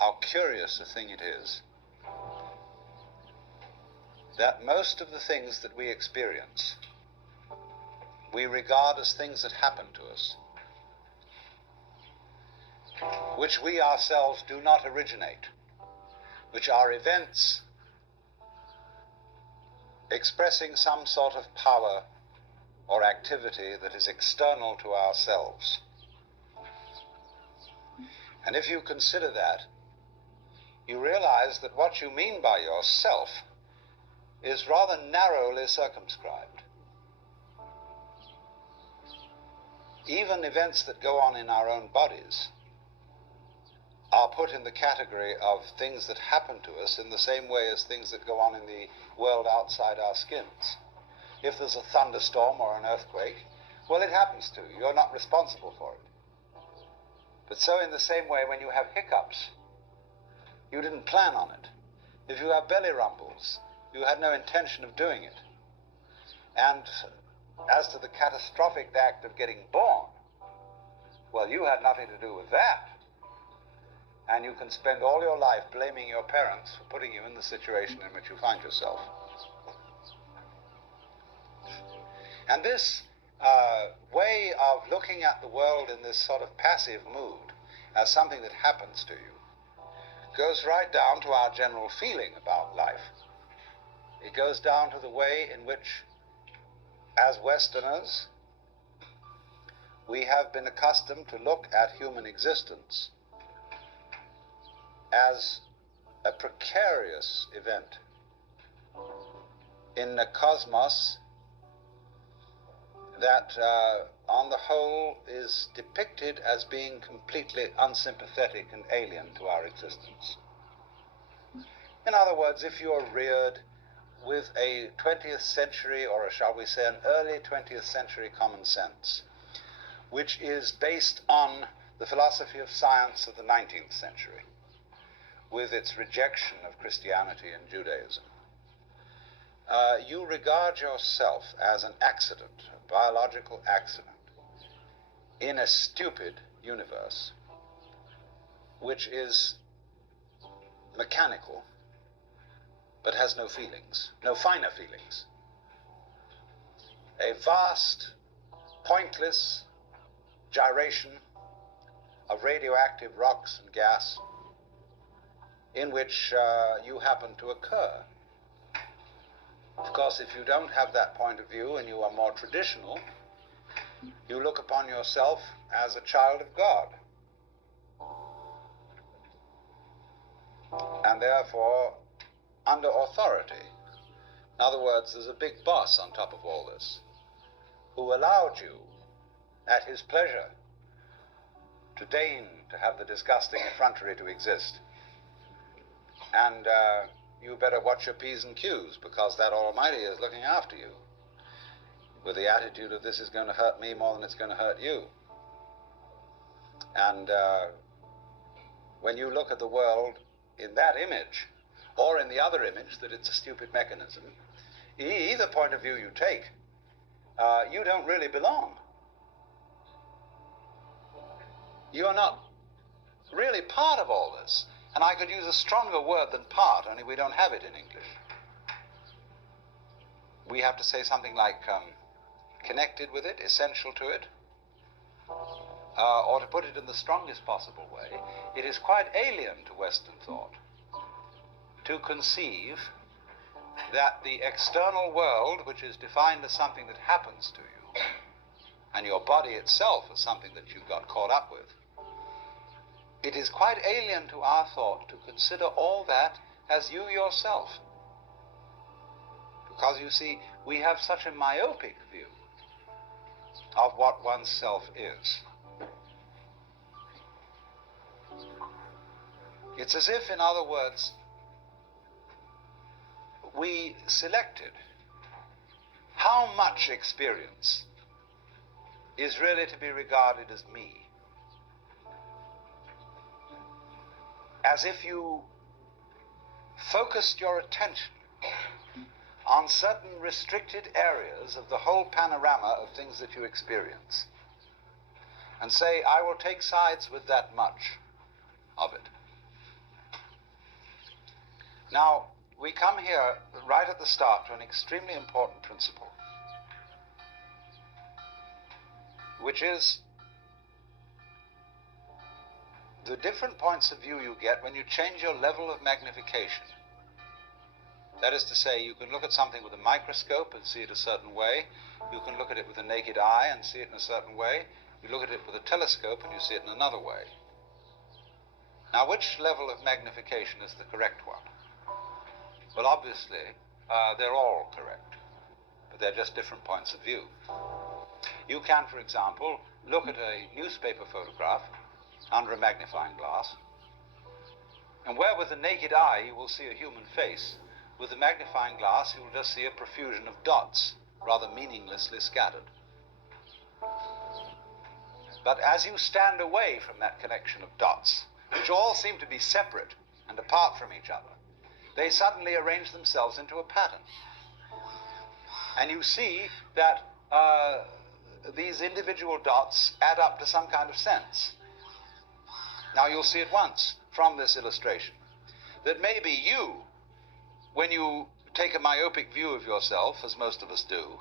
how curious a thing it is that most of the things that we experience, we regard as things that happen to us, which we ourselves do not originate, which are events expressing some sort of power or activity that is external to ourselves. And if you consider that, you realize that what you mean by yourself is rather narrowly circumscribed. Even events that go on in our own bodies are put in the category of things that happen to us in the same way as things that go on in the world outside our skins. If there's a thunderstorm or an earthquake, well, it happens to you. You're not responsible for it. But so in the same way, when you have hiccups, you didn't plan on it. If you have belly rumbles, you had no intention of doing it. And as to the catastrophic act of getting born, well, you had nothing to do with that. And you can spend all your life blaming your parents for putting you in the situation in which you find yourself. And this way of looking at the world in this sort of passive mood as something that happens to you goes right down to our general feeling about life. It goes down to the way in which, as Westerners, we have been accustomed to look at human existence as a precarious event in a cosmos that, on the whole, is depicted as being completely unsympathetic and alien to our existence. In other words, if you are reared with a 20th century, or shall we say an early 20th century common sense, which is based on the philosophy of science of the 19th century, with its rejection of Christianity and Judaism, you regard yourself as an accident, a biological accident, in a stupid universe, which is mechanical, but has no feelings, no finer feelings. A vast, pointless gyration of radioactive rocks and gas in which you happen to occur. Of course, if you don't have that point of view and you are more traditional, you look upon yourself as a child of God, and therefore under authority. In other words, there's a big boss on top of all this, who allowed you, at his pleasure, to deign to have the disgusting effrontery to exist. And you better watch your P's and Q's, because that Almighty is looking after you, with the attitude of this is going to hurt me more than it's going to hurt you. And when you look at the world in that image, or in the other image that it's a stupid mechanism, either point of view you take, you don't really belong. You are not really part of all this. And I could use a stronger word than part, only we don't have it in English. We have to say something like connected with it, essential to it, or to put it in the strongest possible way, it is quite alien to Western thought to conceive that the external world, which is defined as something that happens to you, and your body itself as something that you got caught up with, it is quite alien to our thought to consider all that as you yourself. Because, you see, we have such a myopic view of what oneself is. It's as if, in other words, we selected how much experience is really to be regarded as me. As if you focused your attention on certain restricted areas of the whole panorama of things that you experience, and say, I will take sides with that much of it. Now, we come here right at the start to an extremely important principle, which is the different points of view you get when you change your level of magnification. That is to say, you can look at something with a microscope and see it a certain way. You can look at it with a naked eye and see it in a certain way. You look at it with a telescope and you see it in another way. Now, which level of magnification is the correct one? Well, obviously, they're all correct, but they're just different points of view. You can, for example, look at a newspaper photograph under a magnifying glass, and where with the naked eye you will see a human face, with the magnifying glass you will just see a profusion of dots, rather meaninglessly scattered. But as you stand away from that connection of dots, which all seem to be separate and apart from each other, they suddenly arrange themselves into a pattern. And you see that these individual dots add up to some kind of sense. Now you'll see at once from this illustration that maybe you, when you take a myopic view of yourself, as most of us do,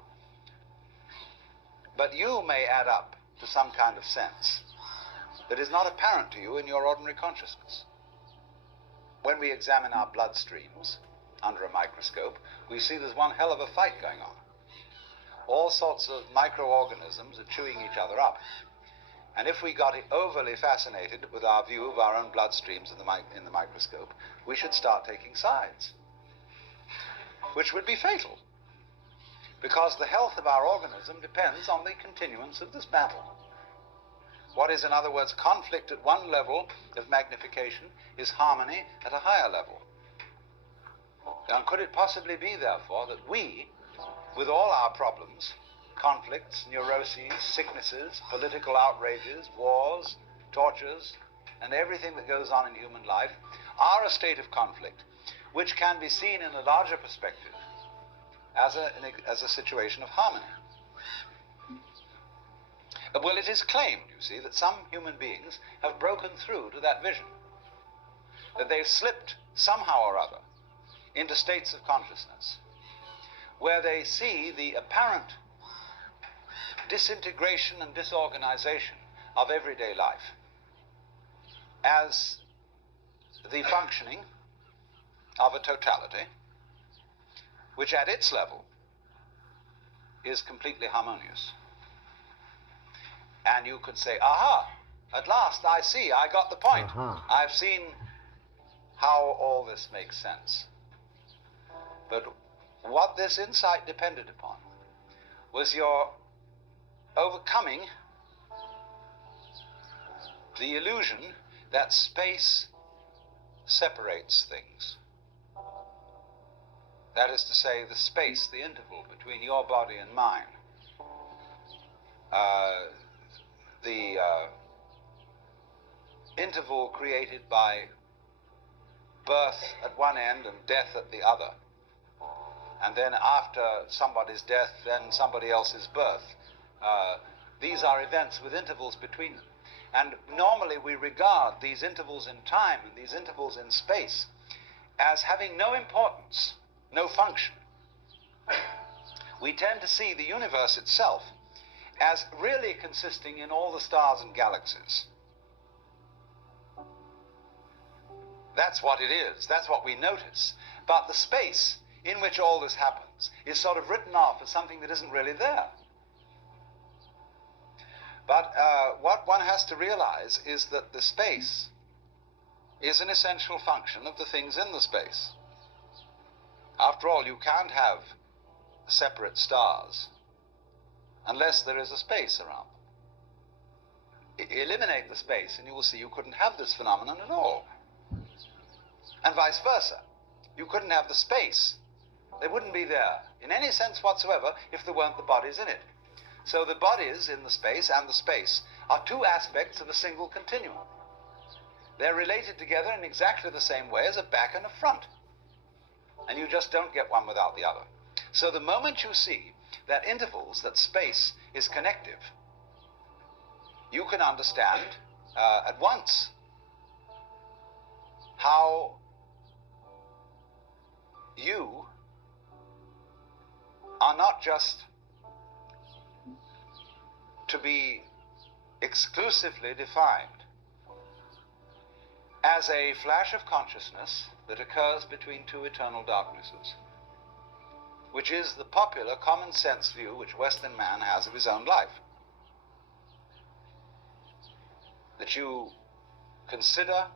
but you may add up to some kind of sense that is not apparent to you in your ordinary consciousness. When we examine our bloodstreams under a microscope, we see there's one hell of a fight going on. All sorts of microorganisms are chewing each other up. And if we got overly fascinated with our view of our own bloodstreams in the microscope, we should start taking sides, which would be fatal, because the health of our organism depends on the continuance of this battle. What is, in other words, conflict at one level of magnification is harmony at a higher level. And could it possibly be, therefore, that we, with all our problems, conflicts, neuroses, sicknesses, political outrages, wars, tortures, and everything that goes on in human life, are a state of conflict which can be seen in a larger perspective as a situation of harmony? Well, it is claimed, you see, that some human beings have broken through to that vision, that they've slipped somehow or other into states of consciousness where they see the apparent disintegration and disorganization of everyday life as the functioning of a totality which at its level is completely harmonious. And you could say, aha, at last I see, I got the point. I've seen how all this makes sense. But what this insight depended upon was your overcoming the illusion that space separates things. That is to say, the space, the interval between your body and mine. The interval created by birth at one end and death at the other. And then after somebody's death, then somebody else's birth. These are events with intervals between them. And normally we regard these intervals in time and these intervals in space as having no importance, no function. We tend to see the universe itself as really consisting in all the stars and galaxies. That's what it is. That's what we notice. But the space in which all this happens is sort of written off as something that isn't really there. But what one has to realize is that the space is an essential function of the things in the space. After all, you can't have separate stars unless there is a space around them. Eliminate the space and you will see you couldn't have this phenomenon at all. And vice versa. You couldn't have the space. They wouldn't be there in any sense whatsoever if there weren't the bodies in it. So the bodies in the space and the space are two aspects of a single continuum. They're related together in exactly the same way as a back and a front. And you just don't get one without the other. So the moment you see that intervals, that space is connective, you can understand at once how you are not just to be exclusively defined as a flash of consciousness that occurs between two eternal darknesses, which is the popular common sense view which Western man has of his own life. That you consider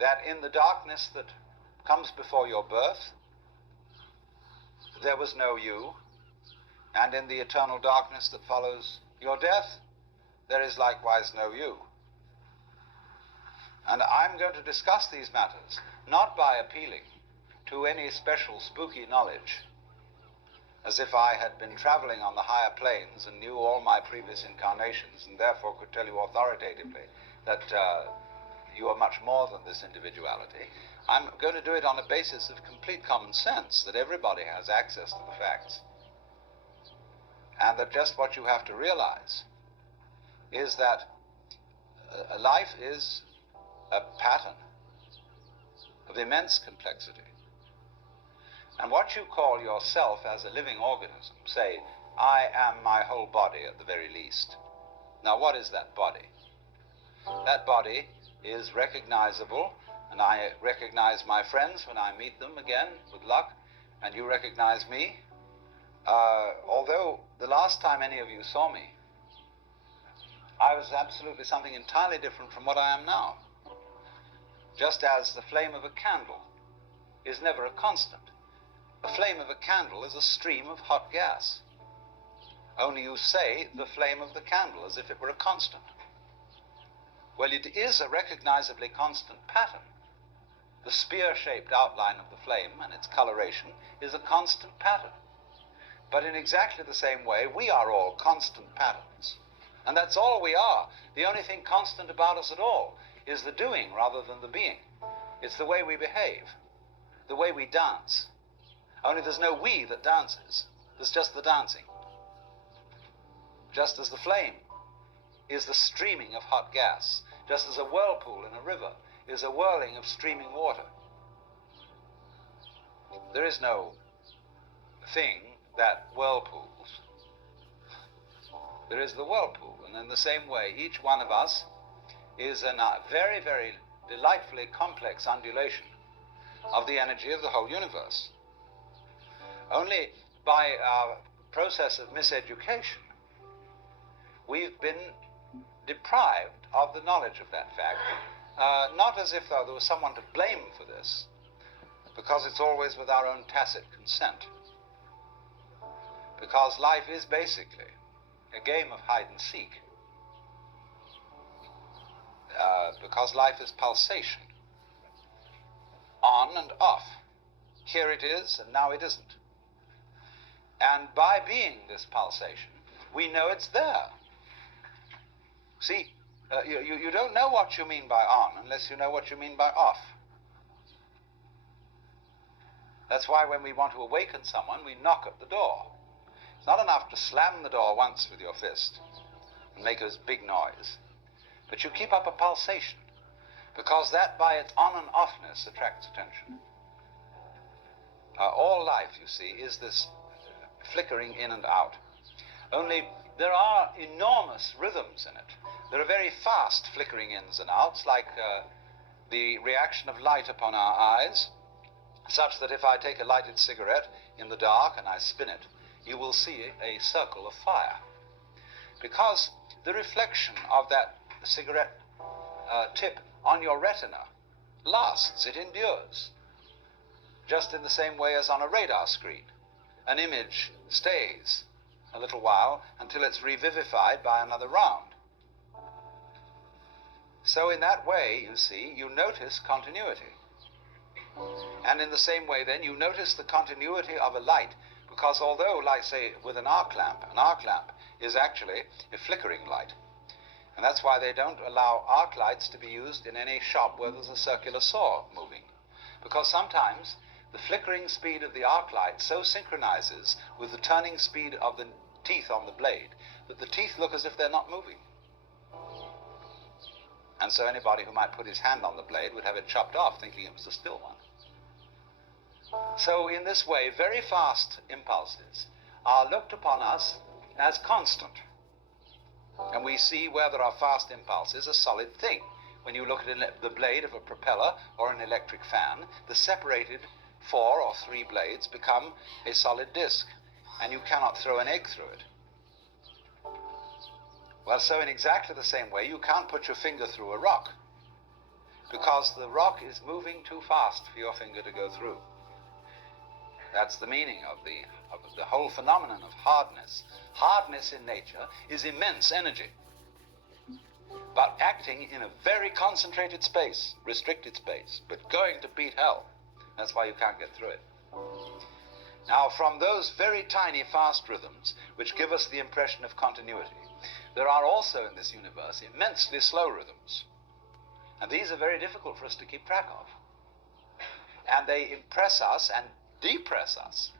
that in the darkness that comes before your birth, there was no you, and in the eternal darkness that follows your death, there is likewise no you. And I'm going to discuss these matters not by appealing to any special spooky knowledge, as if I had been traveling on the higher planes and knew all my previous incarnations and therefore could tell you authoritatively that you are much more than this individuality. I'm going to do it on a basis of complete common sense, that everybody has access to the facts, and that just what you have to realize is that life is a pattern of immense complexity. And what you call yourself as a living organism, say, I am my whole body at the very least. Now, what is that body? That body is recognizable, and I recognize my friends when I meet them again, with luck, and you recognize me. Although the last time any of you saw me, I was absolutely something entirely different from what I am now. Just as the flame of a candle is never a constant. The flame of a candle is a stream of hot gas. Only you say the flame of the candle as if it were a constant. Well, it is a recognizably constant pattern. The spear-shaped outline of the flame and its coloration is a constant pattern. But in exactly the same way, we are all constant patterns. And that's all we are. The only thing constant about us at all is the doing rather than the being. It's the way we behave, the way we dance. Only there's no we that dances. There's just the dancing. Just as the flame is the streaming of hot gas, just as a whirlpool in a river is a whirling of streaming water. There is no thing that whirlpools. There is the whirlpool, and in the same way, each one of us is a very, very delightfully complex undulation of the energy of the whole universe. Only by our process of miseducation, we've been deprived of the knowledge of that fact, not as if though there was someone to blame for this, because it's always with our own tacit consent. Because life is basically a game of hide and seek. Because life is pulsation, on and off. Here it is, and now it isn't. And by being this pulsation, we know it's there. See, you don't know what you mean by on unless you know what you mean by off. That's why when we want to awaken someone, we knock at the door. It's not enough to slam the door once with your fist and make a big noise. But you keep up a pulsation, because that by its on and offness attracts attention. All life, you see, is this flickering in and out. Only there are enormous rhythms in it. There are very fast flickering ins and outs, like the reaction of light upon our eyes, such that if I take a lighted cigarette in the dark and I spin it, you will see a circle of fire. Because the reflection of that cigarette tip on your retina lasts, it endures. Just in the same way as on a radar screen. An image stays a little while until it's revivified by another round. So in that way, you see, you notice continuity. And in the same way then, you notice the continuity of a light, because although, like say, with an arc lamp is actually a flickering light. And that's why they don't allow arc lights to be used in any shop where there's a circular saw moving. Because sometimes the flickering speed of the arc light so synchronizes with the turning speed of the teeth on the blade that the teeth look as if they're not moving. And so anybody who might put his hand on the blade would have it chopped off, thinking it was a still one. So in this way, very fast impulses are looked upon us as constant. And we see where there are fast impulses a solid thing. When you look at the blade of a propeller or an electric fan, the separated 4 or 3 blades become a solid disc, and you cannot throw an egg through it. Well, so in exactly the same way, you can't put your finger through a rock, because the rock is moving too fast for your finger to go through. That's the meaning of the whole phenomenon of hardness. Hardness in nature is immense energy, but acting in a very concentrated space, restricted space, but going to beat hell. That's why you can't get through it. Now, from those very tiny fast rhythms, which give us the impression of continuity, there are also in this universe immensely slow rhythms. And these are very difficult for us to keep track of. And they impress us and depress us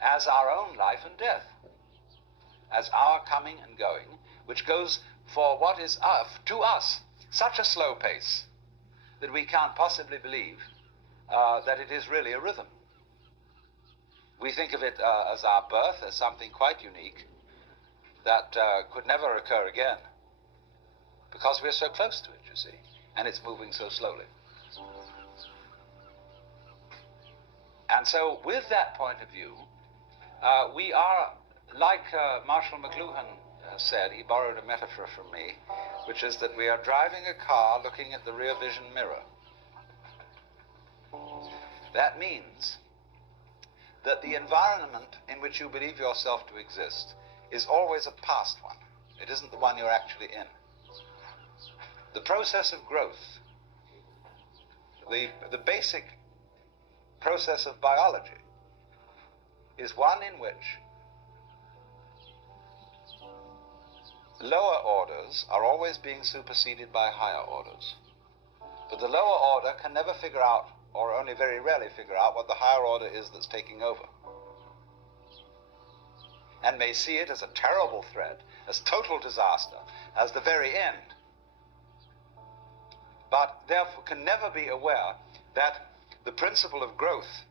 as our own life and death, as our coming and going, which goes for what is to us such a slow pace that we can't possibly believe that it is really a rhythm. We think of it as our birth, as something quite unique that could never occur again, because we're so close to it, you see, and it's moving so slowly. And so with that point of view, we are, like Marshall McLuhan said, he borrowed a metaphor from me, which is that we are driving a car looking at the rear vision mirror. That means that the environment in which you believe yourself to exist is always a past one. It isn't the one you're actually in. The process of growth, the basic process of biology, is one in which lower orders are always being superseded by higher orders. But the lower order can never figure out, or only very rarely figure out, what the higher order is that's taking over, and may see it as a terrible threat, as total disaster, as the very end, but therefore can never be aware that the principle of growth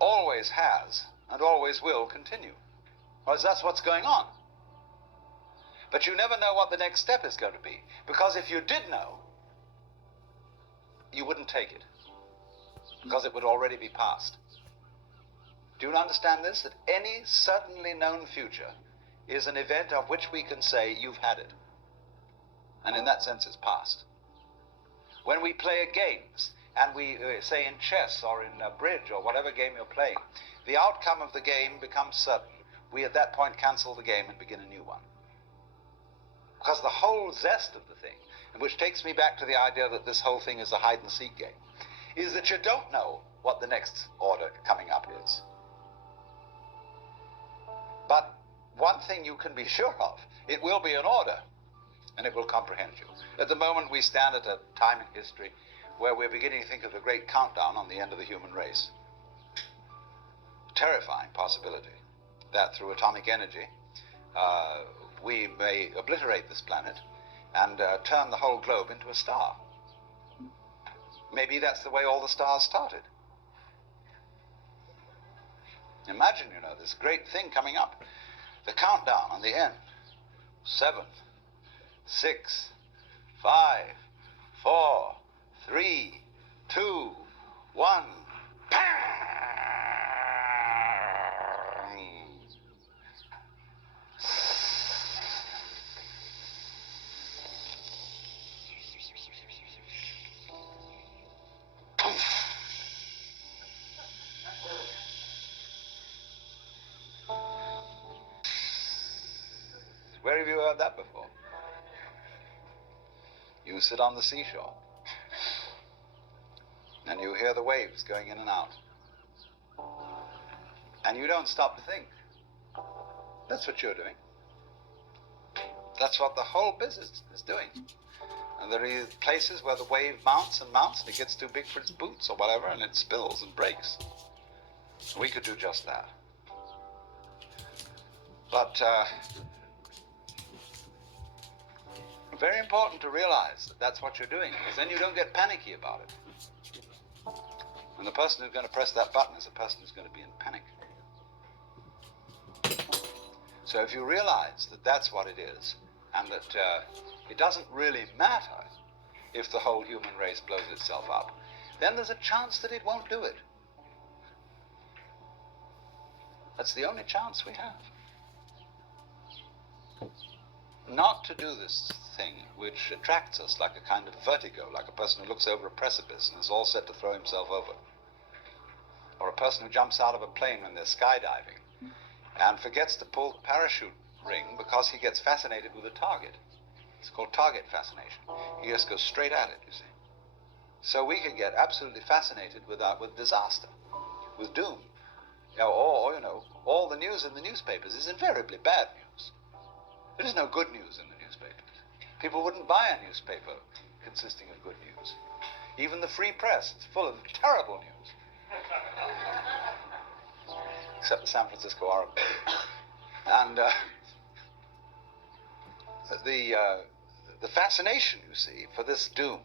always has and always will continue, because that's what's going on. But you never know what the next step is going to be, because if you did know, you wouldn't take it, because it would already be past. Do you understand this? That any certainly known future is an event of which we can say, you've had it. And in that sense, it's past. When we play games, and we say in chess or in bridge or whatever game you're playing, the outcome of the game becomes certain. We at that point cancel the game and begin a new one. Because the whole zest of the thing, and which takes me back to the idea that this whole thing is a hide-and-seek game, is that you don't know what the next order coming up is. But one thing you can be sure of, it will be an order, and it will comprehend you. At the moment, we stand at a time in history where we're beginning to think of the great countdown on the end of the human race. Terrifying possibility that through atomic energy, we may obliterate this planet and turn the whole globe into a star. Maybe that's the way all the stars started. Imagine, this great thing coming up. The countdown on the end. 7, 6, 5, 4, 3, 2, 1. Where have you heard that before? You sit on the seashore and you hear the waves going in and out, and you don't stop to think. That's what you're doing. That's what the whole business is doing. And there are places where the wave mounts and mounts and it gets too big for its boots or whatever, and it spills and breaks. We could do just that. But very important to realize that that's what you're doing, because then you don't get panicky about it. And the person who's going to press that button is a person who's going to be in panic. So if you realize that that's what it is, and that it doesn't really matter if the whole human race blows itself up, then there's a chance that it won't do it. That's the only chance we have. Not to do this thing which attracts us like a kind of vertigo, like a person who looks over a precipice and is all set to throw himself over. Or a person who jumps out of a plane when they're skydiving and forgets to pull the parachute ring because he gets fascinated with a target. It's called target fascination. He just goes straight at it, you see. So we can get absolutely fascinated with disaster, with doom. Or, all the news in the newspapers is invariably bad news. There is no good news in the newspapers. People wouldn't buy a newspaper consisting of good news. Even the free press is full of terrible news. Except the San Francisco Oracle. And the fascination, you see, for this doom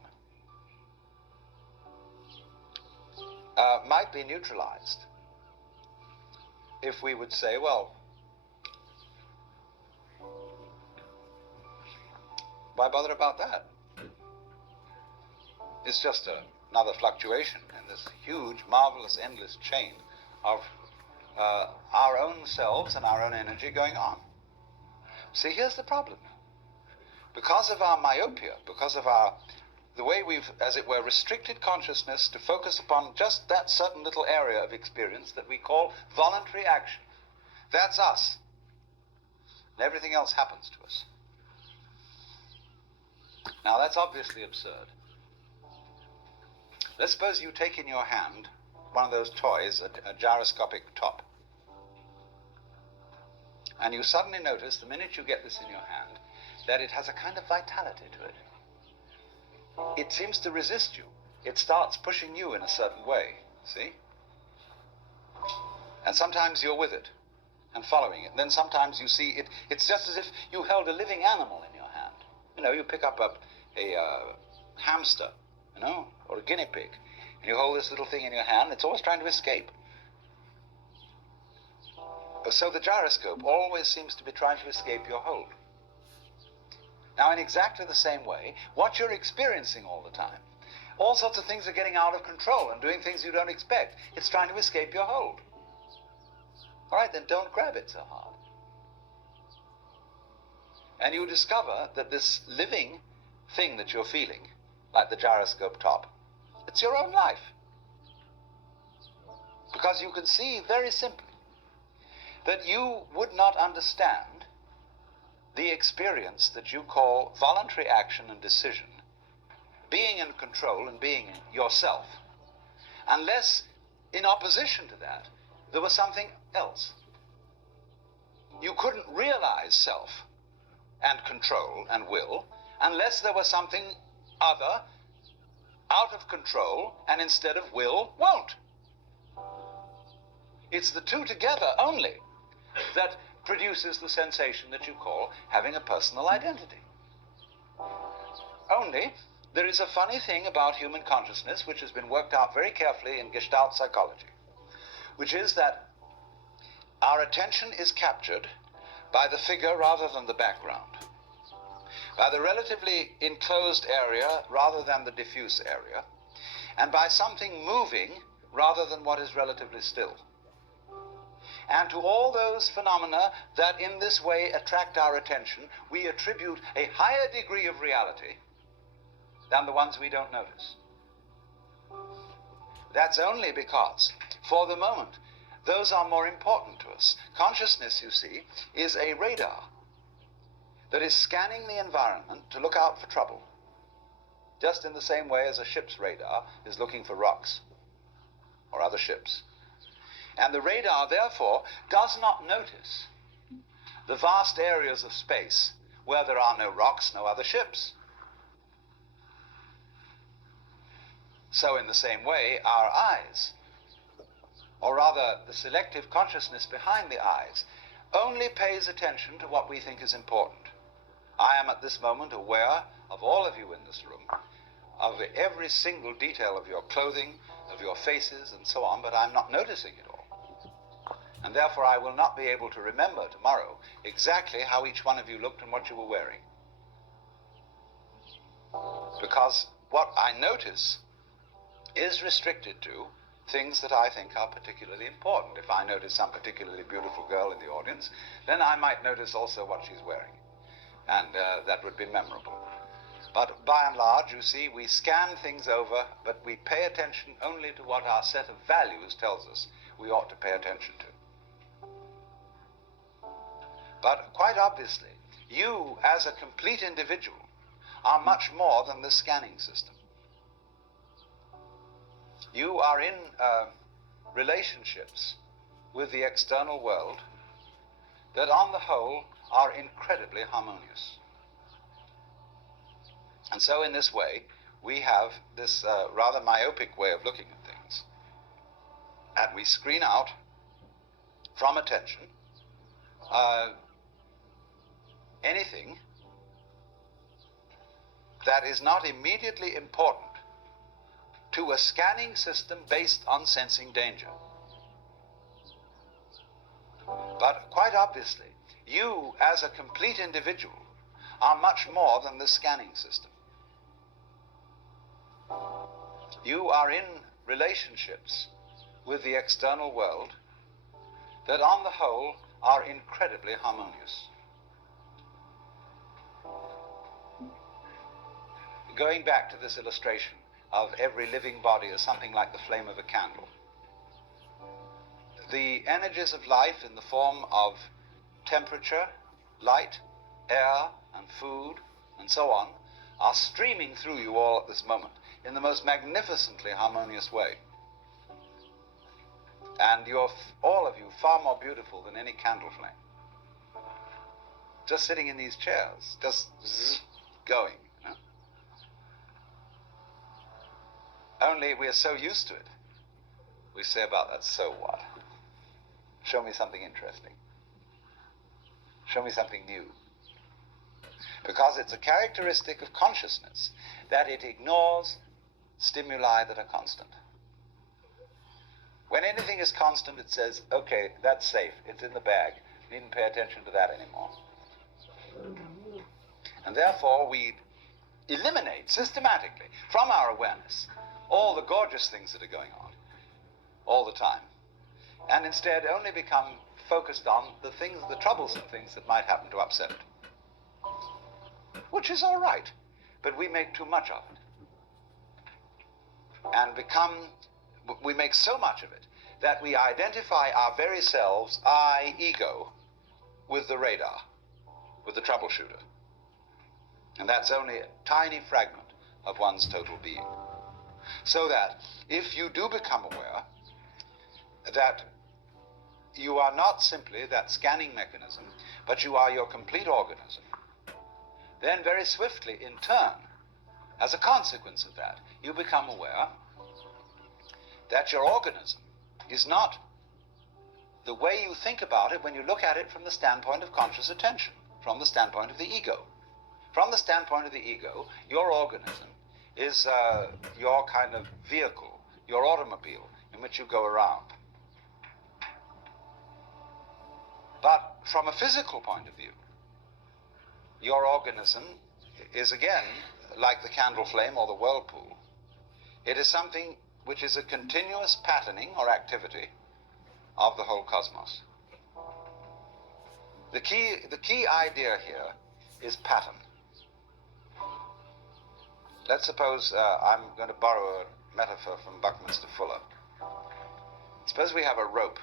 might be neutralized if we would say, well, why bother about that? It's just another fluctuation in this huge, marvelous, endless chain of our own selves and our own energy going on. See, here's the problem. Because of our myopia, because of the way we've, as it were, restricted consciousness to focus upon just that certain little area of experience that we call voluntary action. That's us. And everything else happens to us. Now, that's obviously absurd. Let's suppose you take in your hand one of those toys, a gyroscopic top. And you suddenly notice, the minute you get this in your hand, that it has a kind of vitality to it. It seems to resist you. It starts pushing you in a certain way, see? And sometimes you're with it and following it. And then sometimes you see it. It's just as if you held a living animal in your hand. You pick up a hamster, or a guinea pig, and you hold this little thing in your hand. It's always trying to escape. So the gyroscope always seems to be trying to escape your hold. Now, in exactly the same way, what you're experiencing all the time, all sorts of things are getting out of control and doing things you don't expect. It's trying to escape your hold. All right, then don't grab it so hard. And you discover that this living thing that you're feeling, like the gyroscope top, it's your own life. Because you can see very simply that you would not understand the experience that you call voluntary action and decision, being in control and being yourself, unless in opposition to that there was something else. You couldn't realize self and control and will unless there was something other, out of control, and instead of will, won't. It's the two together only that produces the sensation that you call having a personal identity. Only, there is a funny thing about human consciousness which has been worked out very carefully in Gestalt psychology, which is that our attention is captured by the figure rather than the background, by the relatively enclosed area rather than the diffuse area, and by something moving rather than what is relatively still. And to all those phenomena that in this way attract our attention, we attribute a higher degree of reality than the ones we don't notice. That's only because, for the moment, those are more important to us. Consciousness, you see, is a radar that is scanning the environment to look out for trouble, just in the same way as a ship's radar is looking for rocks or other ships. And the radar, therefore, does not notice the vast areas of space where there are no rocks, no other ships. So in the same way, our eyes, or rather the selective consciousness behind the eyes, only pays attention to what we think is important. I am at this moment aware of all of you in this room, of every single detail of your clothing, of of your faces and so on, but I'm not noticing it all. And therefore I will not be able to remember tomorrow exactly how each one of you looked and what you were wearing. Because what I notice is restricted to things that I think are particularly important. If I notice some particularly beautiful girl in the audience, then I might notice also what she's wearing. And that would be memorable. But by and large, you see, we scan things over, but we pay attention only to what our set of values tells us we ought to pay attention to. But quite obviously, you as a complete individual are much more than the scanning system. You are in relationships with the external world that on the whole are incredibly harmonious. And so in this way, we have this rather myopic way of looking at things. And we screen out from attention anything that is not immediately important to a scanning system based on sensing danger. But quite obviously, you as a complete individual are much more than the scanning system. You are in relationships with the external world that on the whole are incredibly harmonious. Going back to this illustration of every living body as something like the flame of a candle, the energies of life in the form of temperature, light, air, and food, and so on, are streaming through you all at this moment in the most magnificently harmonious way. And you're, all of you, far more beautiful than any candle flame. Just sitting in these chairs, just going, you know? Only we are so used to it. We say about that, so what? Show me something interesting. Show me something new. Because it's a characteristic of consciousness that it ignores stimuli that are constant. When anything is constant, it says, okay, that's safe, it's in the bag, needn't pay attention to that anymore. And therefore we eliminate systematically from our awareness all the gorgeous things that are going on all the time, and instead only become focused on the things, the troublesome things that might happen to upset it. Which is all right, but we make too much of it. And we make so much of it that we identify our very selves, I, ego, with the radar, with the troubleshooter. And that's only a tiny fragment of one's total being. So that if you do become aware that you are not simply that scanning mechanism, but you are your complete organism, then very swiftly, in turn, as a consequence of that, you become aware that your organism is not the way you think about it when you look at it from the standpoint of conscious attention, from the standpoint of the ego. From the standpoint of the ego, your organism is your kind of vehicle, your automobile in which you go around. But from a physical point of view, your organism is again like the candle flame or the whirlpool. It is something which is a continuous patterning or activity of the whole cosmos. The key idea here is pattern. Let's suppose I'm going to borrow a metaphor from Buckminster Fuller. Suppose we have a rope,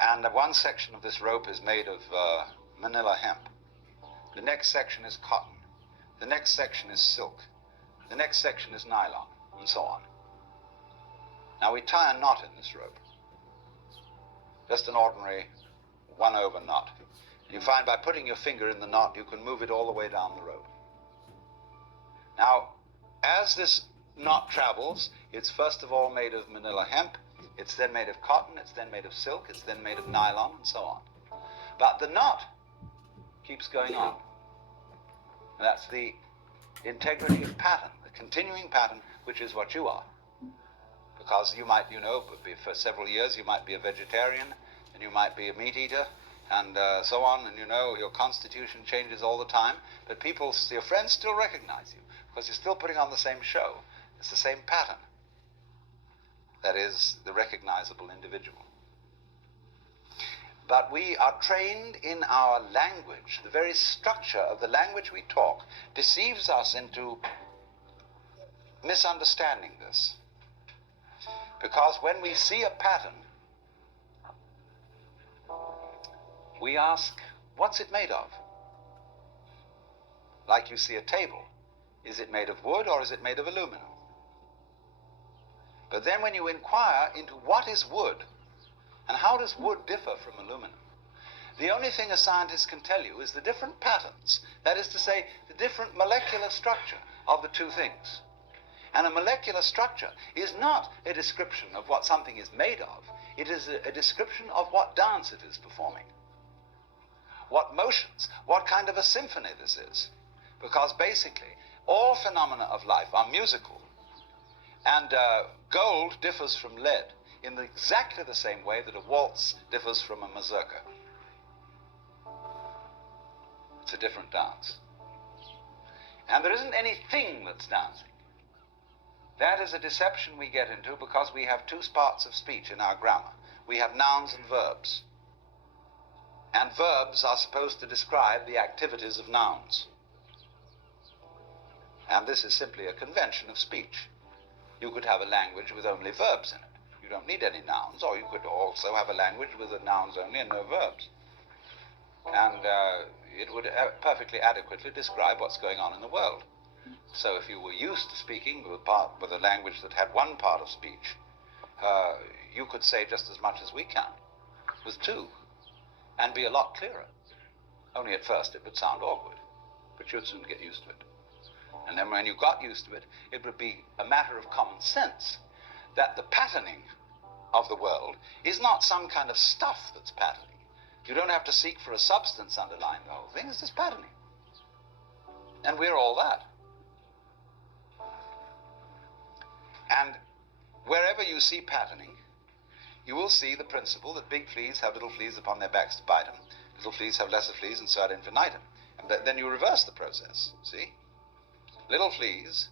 and one section of this rope is made of manila hemp. The next section is cotton. The next section is silk. The next section is nylon, and so on. Now we tie a knot in this rope. Just an ordinary one-over knot. And you find by putting your finger in the knot, you can move it all the way down the rope. Now, as this knot travels, it's first of all made of manila hemp, it's then made of cotton, it's then made of silk, it's then made of nylon, and so on. But the knot keeps going on. And that's the integrity of pattern, the continuing pattern, which is what you are. Because you might, for several years you might be a vegetarian, and you might be a meat eater, and so on, and your constitution changes all the time, but your friends still recognize you, because you're still putting on the same show. It's the same pattern. That is, the recognizable individual. But we are trained in our language. The very structure of the language we talk deceives us into misunderstanding this. Because when we see a pattern, we ask, what's it made of? Like you see a table. Is it made of wood or is it made of aluminum? But then when you inquire into what is wood, and how does wood differ from aluminum, the only thing a scientist can tell you is the different patterns, that is to say, the different molecular structure of the two things. And a molecular structure is not a description of what something is made of. It is a description of what dance it is performing, what motions, what kind of a symphony this is. Because basically, all phenomena of life are musical. And gold differs from lead in exactly the same way that a waltz differs from a mazurka. It's a different dance. And there isn't anything that's dancing. That is a deception we get into because we have two parts of speech in our grammar. We have nouns and verbs. And verbs are supposed to describe the activities of nouns. And this is simply a convention of speech. You could have a language with only verbs in it. You don't need any nouns, or you could also have a language with the nouns only and no verbs. And it would perfectly adequately describe what's going on in the world. So if you were used to speaking with a language that had one part of speech, you could say just as much as we can with two, and be a lot clearer. Only at first it would sound awkward, but you'd soon get used to it. And then when you got used to it, it would be a matter of common sense that the patterning of the world is not some kind of stuff that's patterning. You don't have to seek for a substance underlying the whole thing. It's just patterning. And we're all that. And wherever you see patterning, you will see the principle that big fleas have little fleas upon their backs to bite them. Little fleas have lesser fleas, and so ad infinitum. And then you reverse the process, see? Little fleas,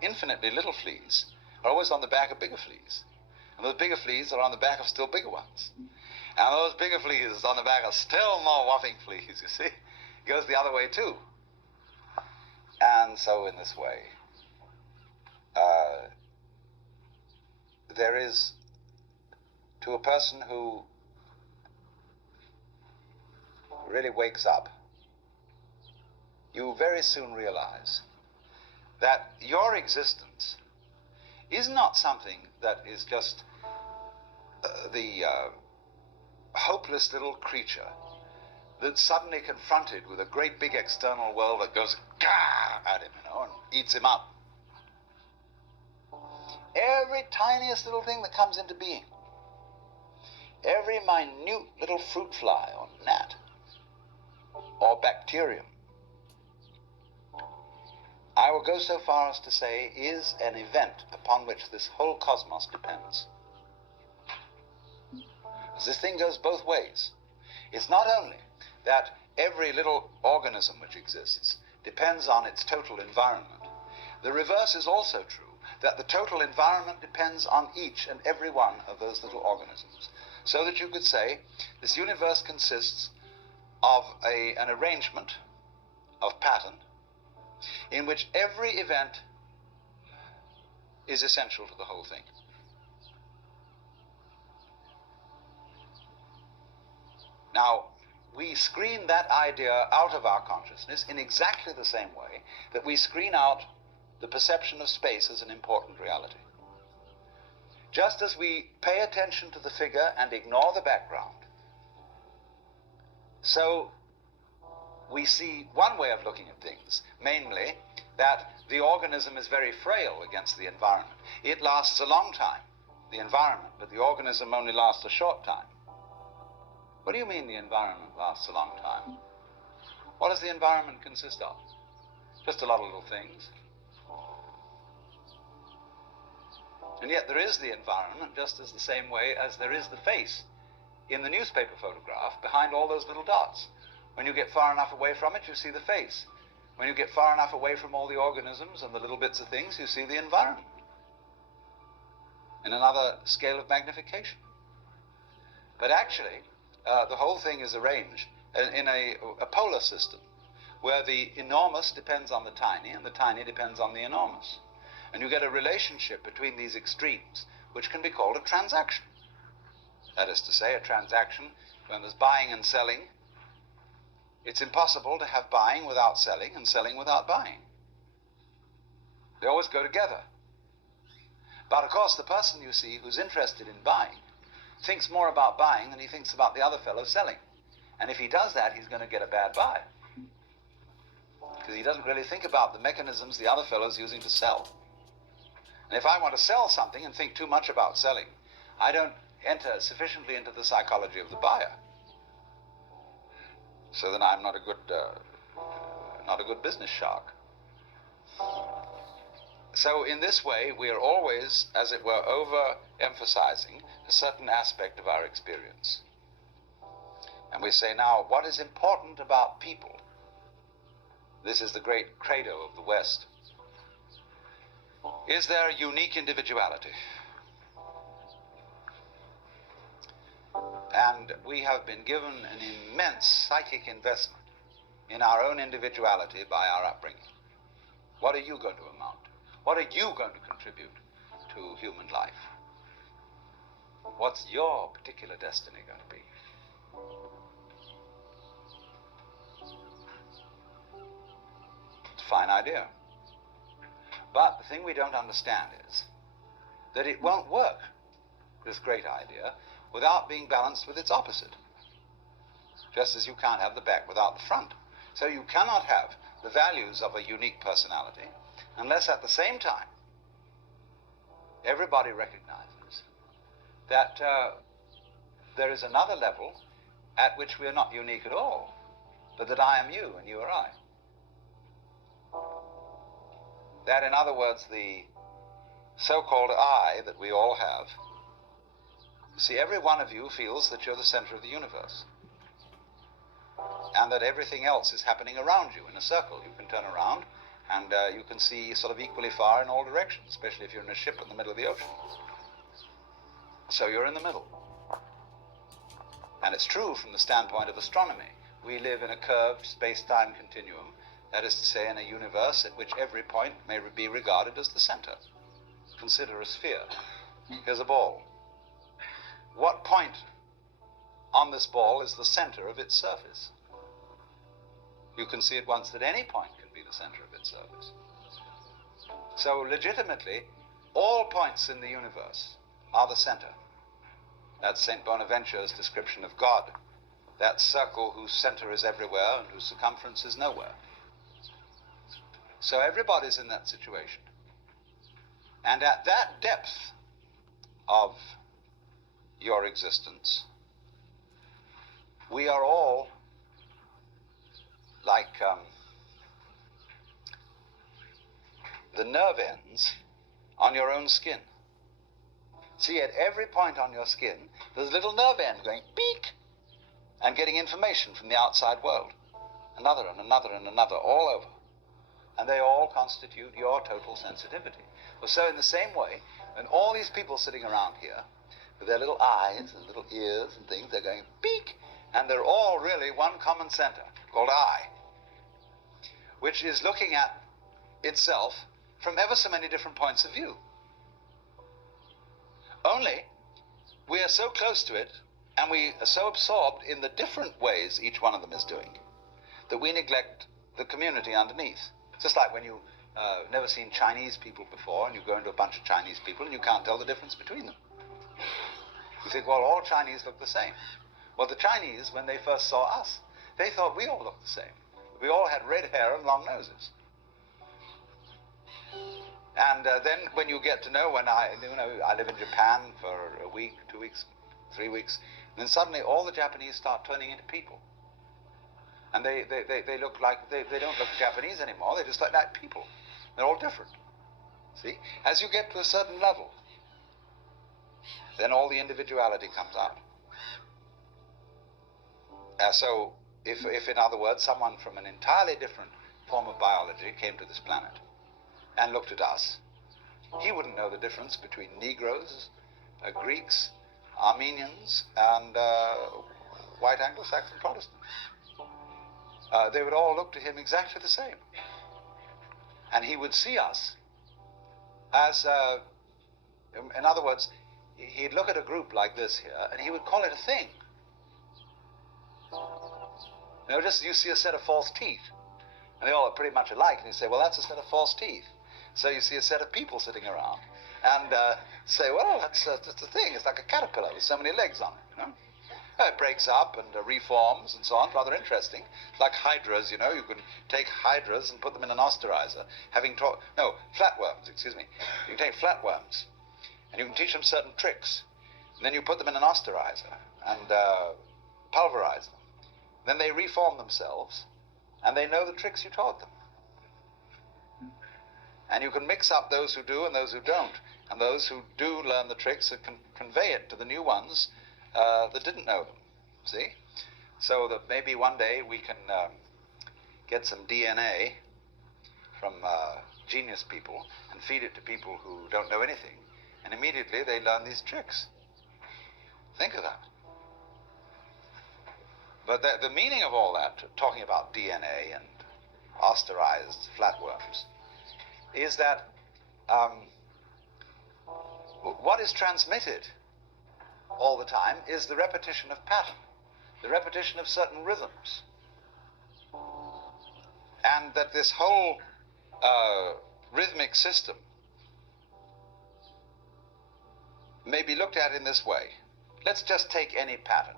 infinitely little fleas, are always on the back of bigger fleas. And those bigger fleas are on the back of still bigger ones. And those bigger fleas on the back of still more whopping fleas, you see? It goes the other way too. And so in this way, there is, to a person who really wakes up, you very soon realize that your existence is not something that is just the hopeless little creature that's suddenly confronted with a great big external world that goes gah at him, and eats him up. Every tiniest little thing that comes into being, every minute little fruit fly or gnat or bacterium, I will go so far as to say is an event upon which this whole cosmos depends. As this thing goes both ways. It's not only that every little organism which exists depends on its total environment. The reverse is also true, that the total environment depends on each and every one of those little organisms. So that you could say this universe consists of an arrangement of pattern in which every event is essential to the whole thing. Now, we screen that idea out of our consciousness in exactly the same way that we screen out the perception of space as an important reality. Just as we pay attention to the figure and ignore the background, so we see one way of looking at things, mainly that the organism is very frail against the environment. It lasts a long time, the environment, but the organism only lasts a short time. What do you mean the environment lasts a long time? What does the environment consist of? Just a lot of little things. And yet there is the environment just as the same way as there is the face in the newspaper photograph behind all those little dots. When you get far enough away from it, you see the face. When you get far enough away from all the organisms and the little bits of things, you see the environment in another scale of magnification. But actually, the whole thing is arranged in a polar system where the enormous depends on the tiny and the tiny depends on the enormous. And you get a relationship between these extremes, which can be called a transaction. That is to say, a transaction when there's buying and selling. It's impossible to have buying without selling and selling without buying. They always go together. But of course, the person you see who's interested in buying thinks more about buying than he thinks about the other fellow selling. And if he does that, he's going to get a bad buy. Because he doesn't really think about the mechanisms the other fellow's using to sell. And if I want to sell something and think too much about selling, I don't enter sufficiently into the psychology of the buyer. So then I'm not a good business shark. So in this way, we are always, as it were, overemphasizing a certain aspect of our experience. And we say, now, what is important about people? This is the great credo of the West. Is there unique individuality? And we have been given an immense psychic investment in our own individuality by our upbringing. What are you going to amount to? What are you going to contribute to human life? What's your particular destiny going to be? It's a fine idea. But the thing we don't understand is that it won't work, this great idea, without being balanced with its opposite. Just as you can't have the back without the front. So you cannot have the values of a unique personality unless at the same time everybody recognizes that there is another level at which we are not unique at all, but that I am you and you are I. That, in other words, the so-called I that we all have, see, every one of you feels that you're the center of the universe and that everything else is happening around you in a circle. You can turn around and you can see sort of equally far in all directions, especially if you're in a ship in the middle of the ocean. So you're in the middle. And it's true from the standpoint of astronomy. We live in a curved space-time continuum, that is to say, in a universe at which every point may be regarded as the center. Consider a sphere. Here's a ball. What point on this ball is the center of its surface? You can see at once that any point can be the center of its surface. So legitimately, all points in the universe are the center. That's St. Bonaventure's description of God, that circle whose center is everywhere and whose circumference is nowhere. So everybody's in that situation. And at that depth of your existence, we are all like the nerve ends on your own skin. See, at every point on your skin, there's a little nerve end going beep and getting information from the outside world. Another and another and another, all over. And they all constitute your total sensitivity. Well, so in the same way, when all these people sitting around here, with their little eyes and little ears and things, they're going beep, and they're all really one common center called I, which is looking at itself from ever so many different points of view. Only, we are so close to it, and we are so absorbed in the different ways each one of them is doing, that we neglect the community underneath. Just like when you never seen Chinese people before, and you go into a bunch of Chinese people, and you can't tell the difference between them. You think, well, all Chinese look the same. Well, the Chinese, when they first saw us, they thought we all looked the same. We all had red hair and long noses. And then when you get to know, when I live in Japan for a week, 2 weeks, 3 weeks, and then suddenly all the Japanese start turning into people. And they look like, they don't look Japanese anymore, they just look like people. They're all different. See? As you get to a certain level, then all the individuality comes out. So if in other words, someone from an entirely different form of biology came to this planet and looked at us, he wouldn't know the difference between Negroes, Greeks, Armenians, and white Anglo-Saxon Protestants. They would all look to him exactly the same. And he would see us as, in other words, he'd look at a group like this here, and he would call it a thing. Just you see a set of false teeth, and they all are pretty much alike, and you say, well, that's a set of false teeth. So you see a set of people sitting around, and say, well, that's just a thing. It's like a caterpillar with so many legs on it, It breaks up and reforms and so on. Rather interesting. It's like hydras, You can take hydras and put them in an osterizer. Flatworms, excuse me. You can take flatworms, and you can teach them certain tricks. And then you put them in an osterizer and pulverize them. Then they reform themselves, and they know the tricks you taught them. And you can mix up those who do and those who don't. And those who do learn the tricks can convey it to the new ones that didn't know them. See? So that maybe one day we can get some DNA from genius people and feed it to people who don't know anything. And immediately they learn these tricks. Think of that. But the meaning of all that, talking about DNA and osterized flatworms, is that what is transmitted all the time is the repetition of pattern, the repetition of certain rhythms. And that this whole rhythmic system may be looked at in this way. Let's just take any pattern.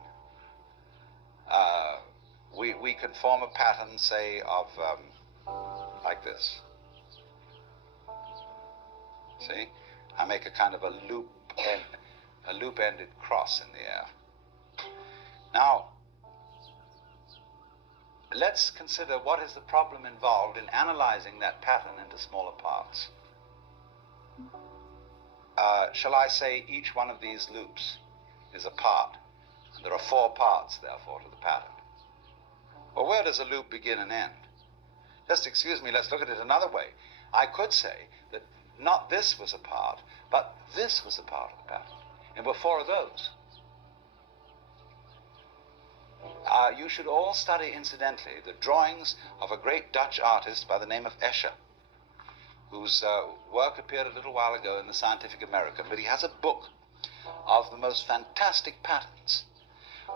We can form a pattern, say, of like this. See? I make a kind of a loop-ended cross in the air. Now, let's consider what is the problem involved in analyzing that pattern into smaller parts. Shall I say each one of these loops is a part? And there are 4 parts, therefore, to the pattern. Well, where does a loop begin and end? Just excuse me, let's look at it another way. I could say that not this was a part, but this was a part of the pattern. And there were 4 of those. You should all study, incidentally, the drawings of a great Dutch artist by the name of Escher, whose work appeared a little while ago in the Scientific American, but he has a book of the most fantastic patterns,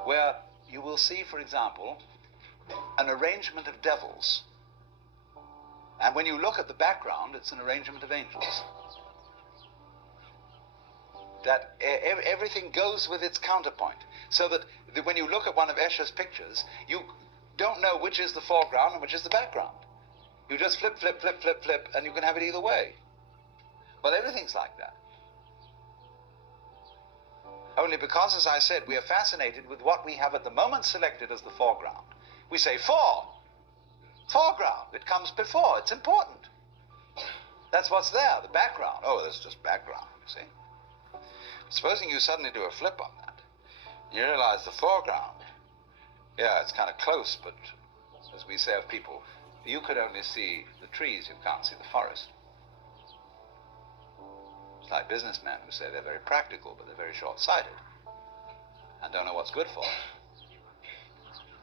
where you will see, for example, an arrangement of devils. And when you look at the background, it's an arrangement of angels. That everything goes with its counterpoint. So that when you look at one of Escher's pictures, you don't know which is the foreground and which is the background. You just flip, flip, flip, flip, flip, and you can have it either way. Well, everything's like that. Only because, as I said, we are fascinated with what we have at the moment selected as the foreground. We say, foreground. It comes before. It's important. That's what's there, the background. Oh, that's just background, you see. Supposing you suddenly do a flip on that, you realize the foreground, yeah, it's kind of close, but as we say of people, you could only see the trees, you can't see the forest. It's like businessmen who say they're very practical, but they're very short-sighted and don't know what's good for them.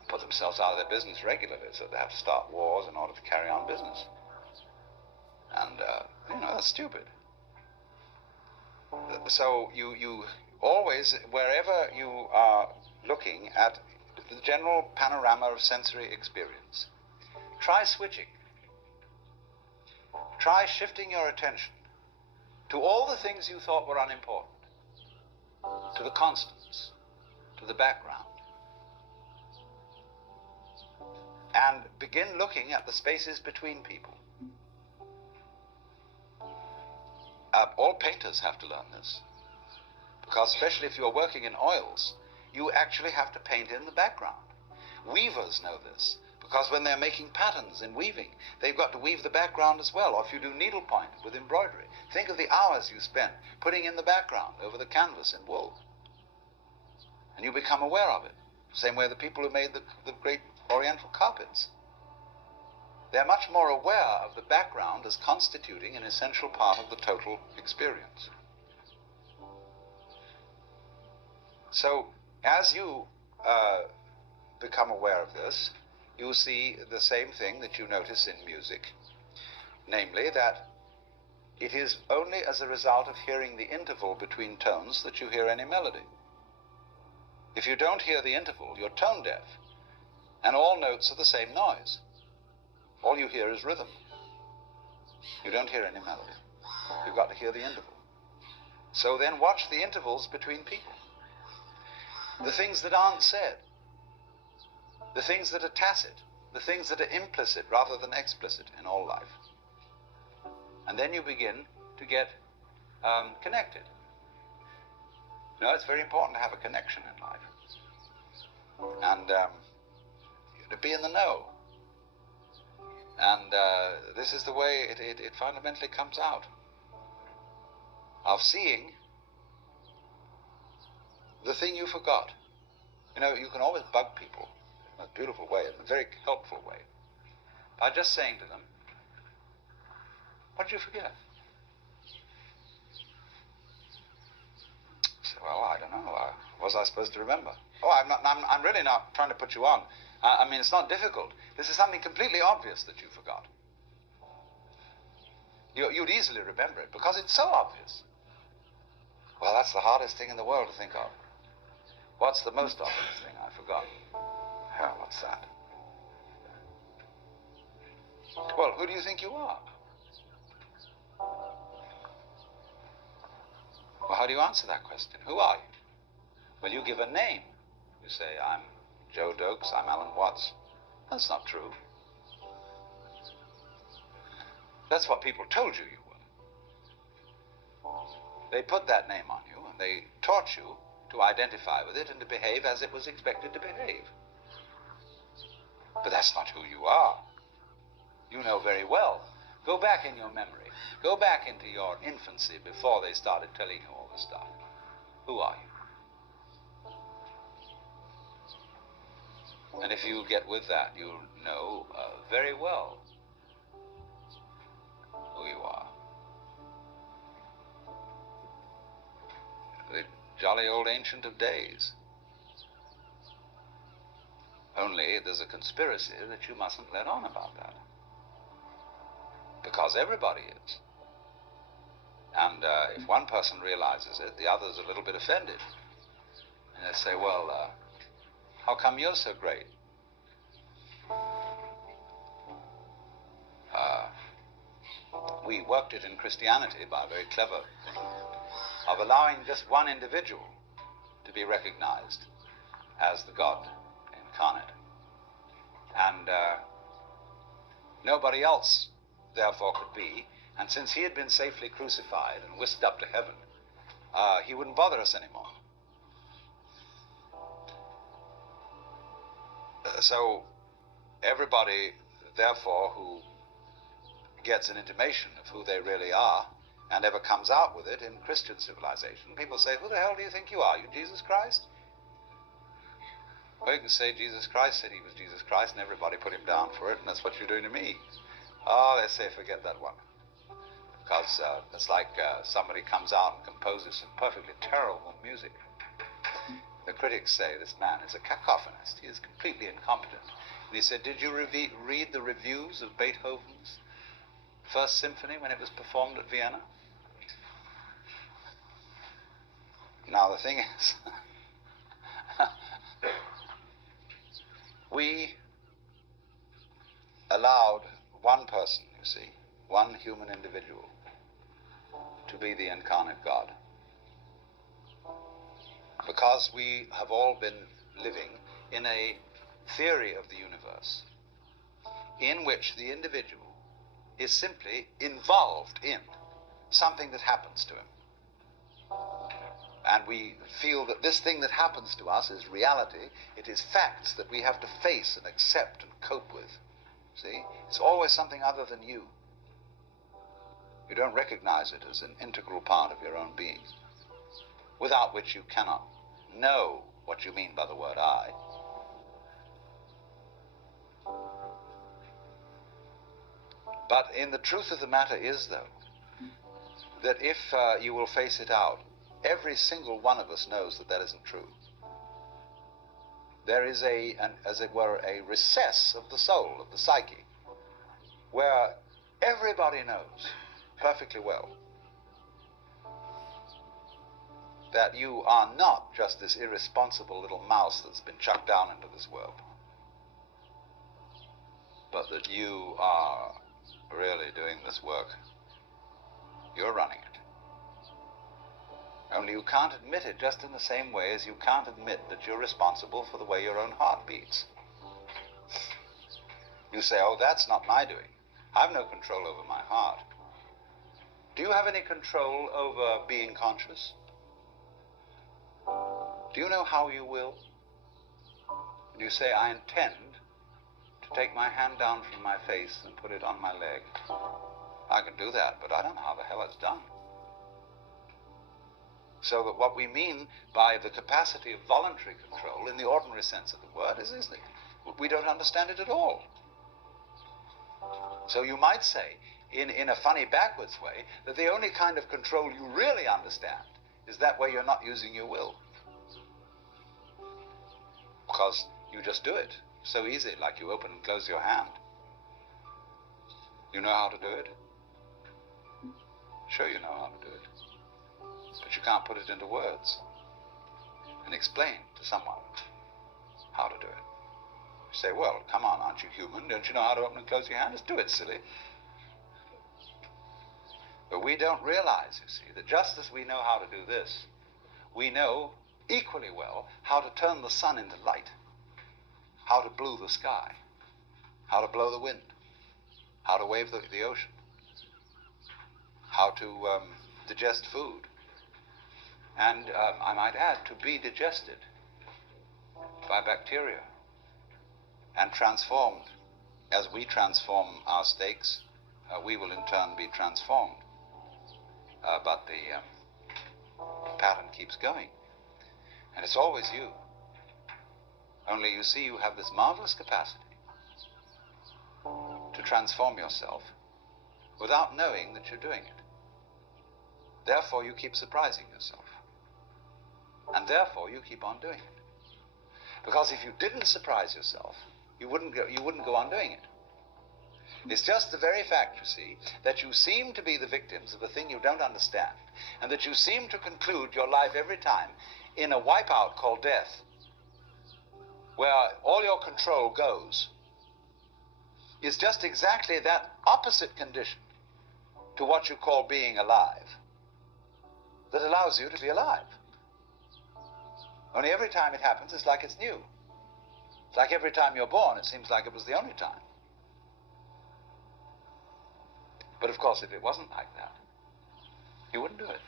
Put themselves out of their business regularly, so they have to start wars in order to carry on business. And, that's stupid. So you always, wherever you are looking at the general panorama of sensory experience, try switching. Try shifting your attention to all the things you thought were unimportant, to the constants, to the background, and begin looking at the spaces between people. All painters have to learn this, because especially if you're working in oils, you actually have to paint in the background. Weavers know this, Because when they're making patterns in weaving, they've got to weave the background as well. Or if you do needlepoint with embroidery, think of the hours you spend putting in the background over the canvas in wool. And you become aware of it. Same way the people who made the great Oriental carpets. They're much more aware of the background as constituting an essential part of the total experience. So, as you become aware of this, you see the same thing that you notice in music, namely that it is only as a result of hearing the interval between tones that you hear any melody. If you don't hear the interval, you're tone deaf, and all notes are the same noise. All you hear is rhythm. You don't hear any melody. You've got to hear the interval. So then watch the intervals between people. The things that aren't said, the things that are tacit, the things that are implicit rather than explicit in all life. And then you begin to get connected. You know, it's very important to have a connection in life. And to be in the know. And this is the way it fundamentally comes out. Of seeing the thing you forgot. You know, you can always bug people in a beautiful way, in a very helpful way, by just saying to them, what did you forget? So, well, I don't know. What was I supposed to remember? Oh, I'm really not trying to put you on. I mean, it's not difficult. This is something completely obvious that you forgot. You'd easily remember it because it's so obvious. Well, that's the hardest thing in the world to think of. What's the most obvious thing I forgot? Hell, what's that? Well, who do you think you are? Well, how do you answer that question? Who are you? Well, you give a name. You say, I'm Joe Dokes, I'm Alan Watts. That's not true. That's what people told you you were. They put that name on you, and they taught you to identify with it and to behave as it was expected to behave. But that's not who you are. You know very well. Go back in your memory. Go back into your infancy before they started telling you all this stuff. Who are you? And if you get with that, you'll know very well who you are. The jolly old Ancient of Days. Only there's a conspiracy that you mustn't let on about that. Because everybody is. And if one person realizes it, the other's a little bit offended. And they say, well, how come you're so great? We worked it in Christianity by a very clever thing of allowing just one individual to be recognized as the God incarnate. And nobody else, therefore, could be. And since he had been safely crucified and whisked up to heaven, he wouldn't bother us anymore. So everybody, therefore, who gets an intimation of who they really are and ever comes out with it in Christian civilization, people say, who the hell do you think you are? You Jesus Christ? Well, you can say Jesus Christ said he was Jesus Christ and everybody put him down for it, and that's what you're doing to me. Oh, they say, forget that one. Because it's like somebody comes out and composes some perfectly terrible music. The critics say this man is a cacophonist. He is completely incompetent. And he said, did you read the reviews of Beethoven's First Symphony when it was performed at Vienna? Now, the thing is, we allowed one person, you see, one human individual, to be the incarnate God. Because we have all been living in a theory of the universe in which the individual is simply involved in something that happens to him. and we feel that this thing that happens to us is reality. It is facts that we have to face and accept and cope with. See? It's always something other than you. You don't recognize it as an integral part of your own being, without which you cannot know what you mean by the word I. But in the truth of the matter is, though, that if you will face it out, every single one of us knows that that isn't true. There is as it were, a recess of the soul, of the psyche, where everybody knows perfectly well that you are not just this irresponsible little mouse that's been chucked down into this world, but that you are really doing this work. You're running it. Only you can't admit it, just in the same way as you can't admit that you're responsible for the way your own heart beats. You say, oh, that's not my doing. I've no control over my heart. Do you have any control over being conscious? Do you know how you will? And you say, I intend to take my hand down from my face and put it on my leg. I can do that, but I don't know how the hell it's done. So that what we mean by the capacity of voluntary control, in the ordinary sense of the word, is that we don't understand it at all. So you might say, in a funny backwards way, that the only kind of control you really understand is that where you're not using your will. Because you just do it so easy, like you open and close your hand. You know how to do it? Sure, you know how to do it. But you can't put it into words and explain to someone how to do it. You say, well, come on, aren't you human? Don't you know how to open and close your hand? Just do it, silly. But we don't realize, you see, that just as we know how to do this, we know equally well how to turn the sun into light, how to blue the sky, how to blow the wind, how to wave the ocean, how to digest food, and I might add, to be digested by bacteria and transformed. As we transform our steaks, we will in turn be transformed. But the pattern keeps going. And it's always you. Only you see, you have this marvelous capacity to transform yourself without knowing that you're doing it. Therefore, you keep surprising yourself. And therefore, you keep on doing it. Because if you didn't surprise yourself, you wouldn't go on doing it. It's just the very fact, you see, that you seem to be the victims of a thing you don't understand, and that you seem to conclude your life every time in a wipeout called death, where all your control goes, is just exactly that opposite condition to what you call being alive that allows you to be alive. Only every time it happens, it's like it's new. It's like every time you're born, it seems like it was the only time. But of course, if it wasn't like that, you wouldn't do it.